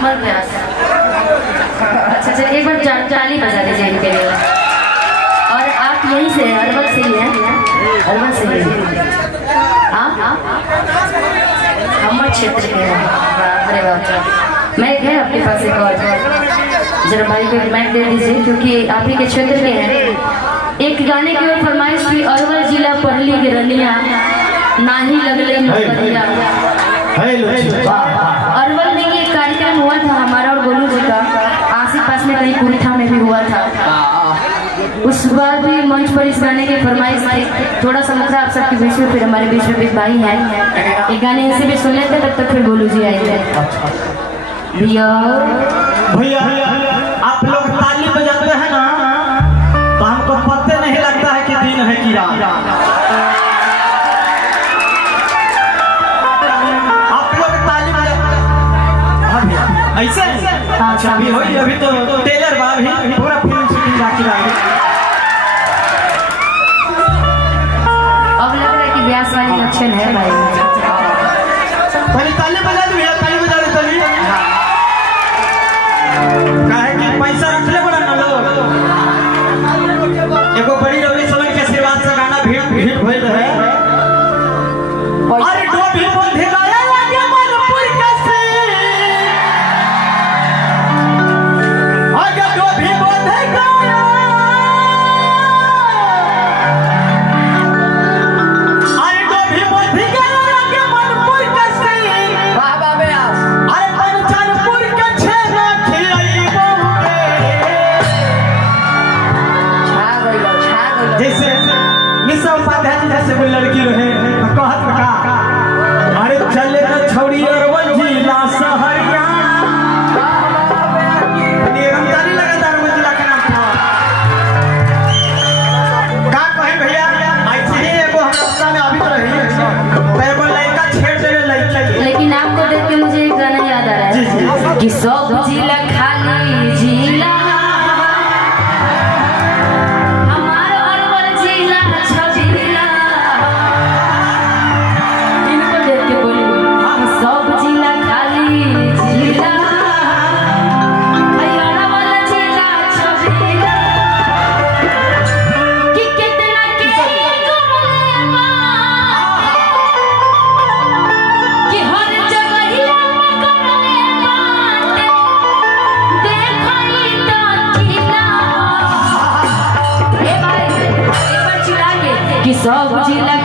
हरमल व्यास। अच्छा चलिए एक बार ताली बजा दीजिए इनके लिए। और आप यहीं से हरमल से ही हैं? हरमल से ही हाँ हमर क्षेत्र के हैं। अरे बाप मैं है अपने पास एक और जरा भाई को एक माइक दे दीजिए क्योंकि आप ही के क्षेत्र के हैं। एक गाने की ओर फरमाइश हुई अरवल जिला पहली गिरनिया नाही लगले नौकरिया। अरवल में ये कार्यक्रम हुआ था हमारा और गोलू जी का, आस पास में कहीं कुरीठा में भी हुआ था। उस बाद भी मंच पर इस गाने की फरमाइश थी। थोड़ा सा मुखरा आप सबके बीच में, फिर हमारे बीच में एक भाई हैं, एक गाने इनसे भी सुन लेते तब तक फिर गोलू जी आएंगे। भैया भैया आप लोग ताली बजाते हैं ना तो हमको पता नहीं लगता है कि दिन है कि रात। आप लोग ताली ऐसे अच्छा अभी हो अभी तो टेलर बा भी पूरा फिल्म शूटिंग बाकी रहा। अब लग रहा है कि ब्यास वाली लक्षण है भाई। पहले ताली बजा दो भैया, ताली बजा दो ताली। काहे कि पैसा रख ले बड़ा ना लोग। एगो बड़ी रवि सोलन के आशीर्वाद से गाना भीड़ भीड़ भइल रहे। अरे डोभी बंधे गाया लागे मनपुर कैसे, आगे डोभी बंधे गाया, अरे डोभी बंधे गाया लागे मनपुर कैसे। वाह वाह व्यास। अरे पंचनपुर के छेना खिलाई बहुए। जैसे निशा उपाध्याय जी जैसे कोई लड़की रहे कहत का अरे चले न छोड़ी अरवल जिला सहरिया। निरंतरी लगातार अरवल जिला का नाम था। का कहे भैया ऐसे ही एगो हम रास्ता में अभी तो रही एगो लड़का छेड़ देवे लड़की। लेकिन आपको देख के मुझे एक गाना याद आ रहा है कि सब जिला खाली जिला हमारा अरवल जिला छबिला। इनको देख के बोली सब जिला खाली जिला अरवल जिला छबिला कि कितना के गोलेबा कि हर जगहिया में करले बाटे देखई तो जिला। ए भाई एक बार चिल्ला के कि सब जिला